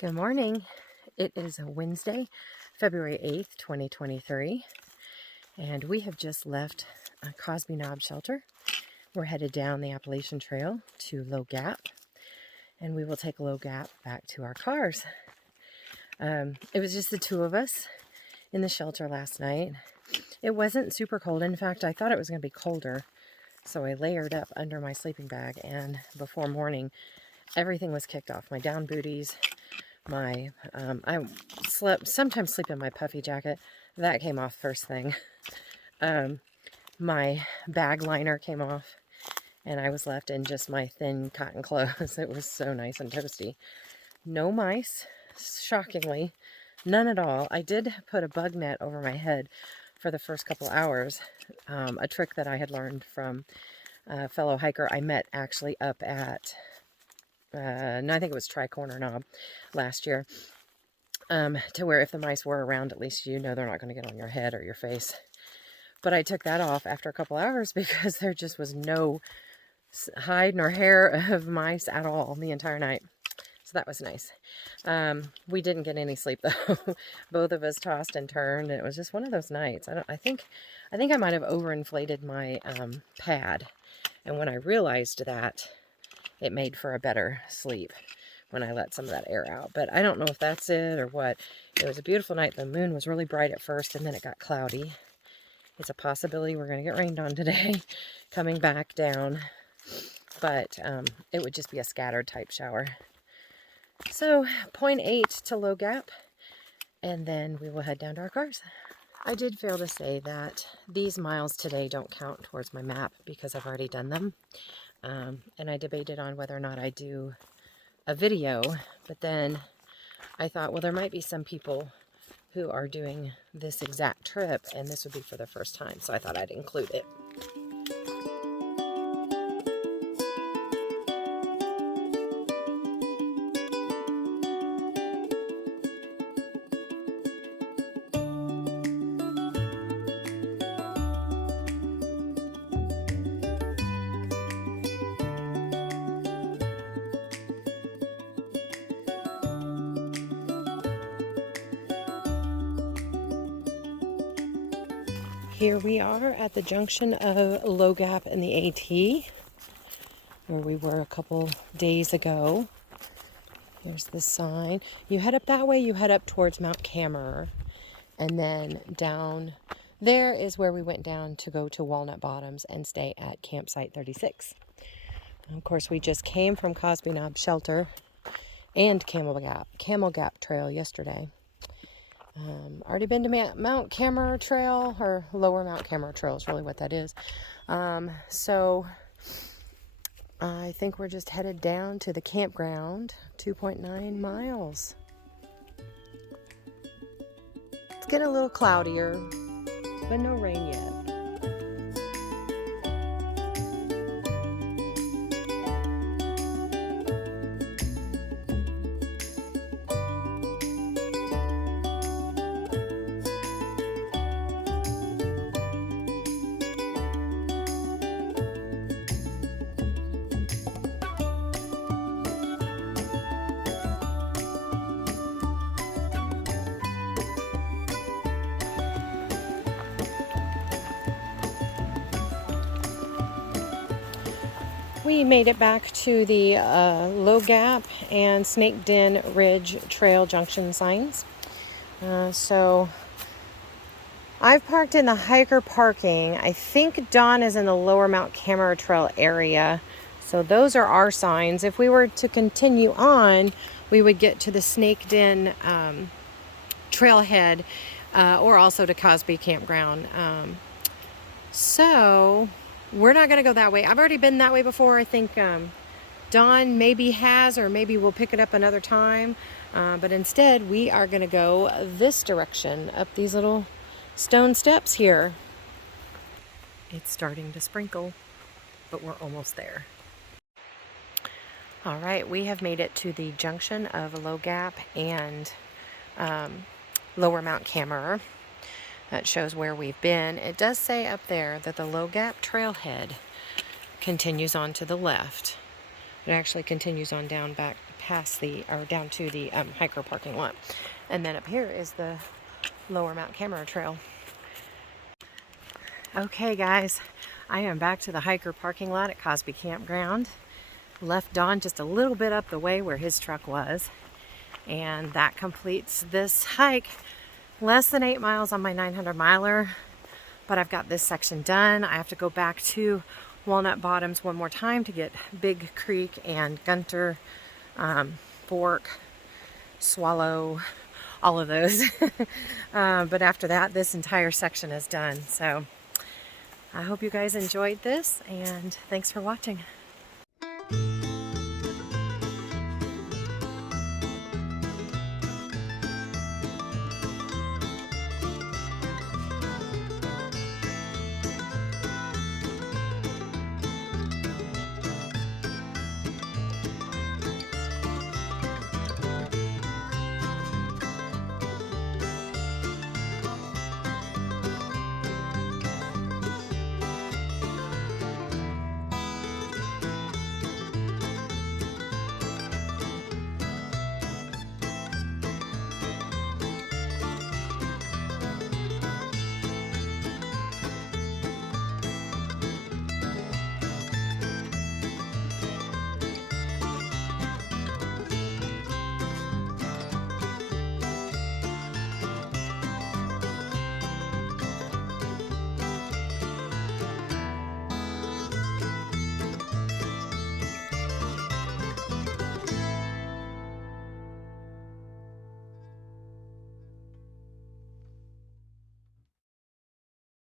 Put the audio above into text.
Good morning. It is a Wednesday, February 8th, 2023, and we have just left Cosby Knob Shelter. We're headed down the Appalachian Trail to Low Gap, and we will take Low Gap back to our cars. It was just the two of us in the shelter last night. It wasn't super cold. In fact, I thought it was going to be colder, so I layered up under my sleeping bag, and before morning, everything was kicked off. My down booties, I sometimes sleep in my puffy jacket. That came off first thing. My bag liner came off, and I was left in just my thin cotton clothes. It was so nice and toasty. No mice, shockingly, none at all. I did put a bug net over my head for the first couple hours, a trick that I had learned from a fellow hiker I met actually up at and I think it was Tri-Corner Knob last year, to where if the mice were around, at least you know they're not going to get on your head or your face. But I took that off after a couple hours because there just was no hide nor hair of mice at all the entire night. So that was nice. We didn't get any sleep though. Both of us tossed and turned, and it was just one of those nights. I think I might have overinflated my pad, and when I realized that, it made for a better sleep when I let some of that air out. But I don't know if that's it or what. It was a beautiful night. The moon was really bright at first, and then it got cloudy. It's a possibility we're going to get rained on today coming back down. But it would just be a scattered type shower. So 0.8 to Low Gap, and then we will head down to our cars. I did fail to say that these miles today don't count towards my map because I've already done them. And I debated on whether or not I do a video, but then I thought, well, there might be some people who are doing this exact trip, and this would be for the first time, so I thought I'd include it. Here we are at the junction of Low Gap and the AT, where we were a couple days ago. There's the sign. You head up that way, you head up towards Mount Camerer, and then down there is where we went down to go to Walnut Bottoms and stay at campsite 36. And of course, we just came from Cosby Knob Shelter and Camel Gap Trail yesterday. Already been to Mount Camerer Trail, or Lower Mount Camerer Trail is really what that is. So I think we're just headed down to the campground, 2.9 miles. It's getting a little cloudier, but no rain yet. We made it back to the Low Gap and Snake Den Ridge Trail junction signs. So I've parked in the hiker parking. I think Dawn is in the Lower Mount Camerer Trail area. So those are our signs. If we were to continue on, we would get to the Snake Den trailhead, or also to Cosby Campground. So we're not going to go that way. I've already been that way before. I think Dawn maybe has, or maybe we'll pick it up another time. But instead, we are going to go this direction, up these little stone steps here. It's starting to sprinkle, but we're almost there. All right, we have made it to the junction of Low Gap and Lower Mount Camerer. That shows where we've been. It does say up there that the Low Gap trailhead continues on to the left. It actually continues on down back past the, or down to the hiker parking lot. And then up here is the Lower Mount Camera Trail. Okay guys, I am back to the hiker parking lot at Cosby Campground. Left Don just a little bit up the way where his truck was. And that completes this hike. Less than 8 miles on my 900 miler. But I've got this section done. I have to go back to Walnut Bottoms one more time to get Big Creek and Gunter, Fork, Swallow, all of those. But after that, this entire section is done. So I hope you guys enjoyed this, and thanks for watching.